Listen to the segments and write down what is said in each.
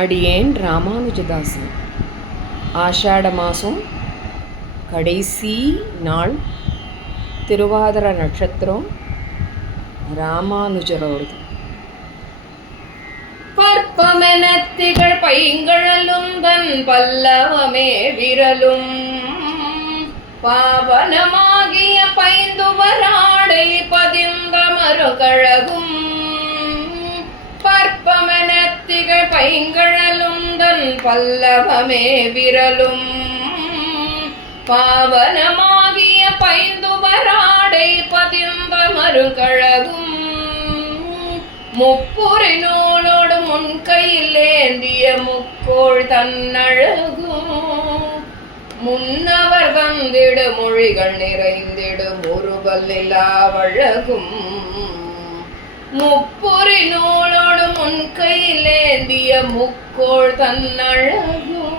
அடியேன் ராமானுஜதாசன். ஆஷாட மாதம் கடைசி நாள், திருவாதிர நட்சத்திரம், ராமானுஜரோடது. பற்பமென திகழ் பைங்கழலும் தன் பல்லவமே விரலும் பாவனமாகிய பைந்துவராடை பதிந்த மறுகழகும் பற்பமென திகழ் பைங்கழலும் தன் பல்லவமே விரலும் பாவனமாகிய பைந்துவராடை பதிந்த மறுகழகும் முப்புரி நூலோடு முன் கையில் ஏந்திய முக்கோள் தன்னழகும் முன்னவர் தந்திடு மொழிகள் நிறைந்திடும் ஒருவல்லிலாவழகும் முப்புரி நூலோடு முன் கையில் ஏந்திய முக்கோள் தன்னழகும்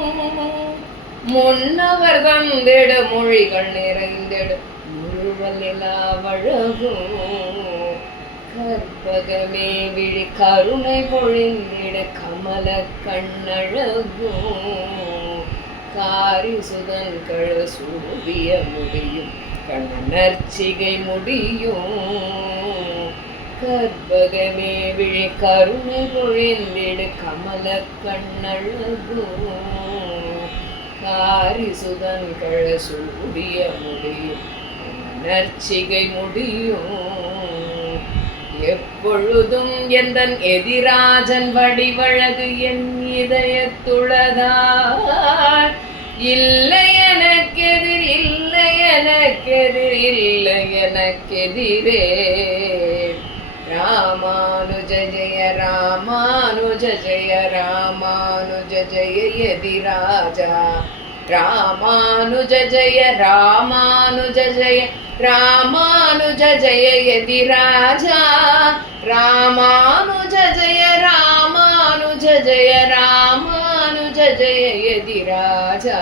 முன்னவர் தந்திடு மொழிகள் நிறைந்திடும் ஒருவல்லிலாவழகும் கற்பகமே விழி கருணை பொழிந்திட கமல கண்ணழகும் காரிசுதன் கழ சூடிய முடியும் கண்ணர்ச்சிகை முடியும் கற்பகமே விழி கருணை பொழிந்திட கமல கண்ணழகும் காரிசுதன் கழ சூடிய முடியும் கண்ணர்ச்சிகை முடியும் எப்பொழுதும் எந்தன் எதிராஜன் வடிவழகு என் இதயத்துளதார் இல்லை எனக்கெதிர் இல்லை எனக்கெதிர் இல்லை எனக்கெதிரே ராமானுஜ ஜெய ராமானுஜ ஜெய ராமானுஜ ஜெய எதிராஜா ராமானுஜ ஜெய ராமானுஜ ஜெய ராமானுஜ ஜெய யதிராஜா ராமானுஜ ஜெய ராமானுஜ ஜெய ராமானுஜ ஜெய யதிராஜா.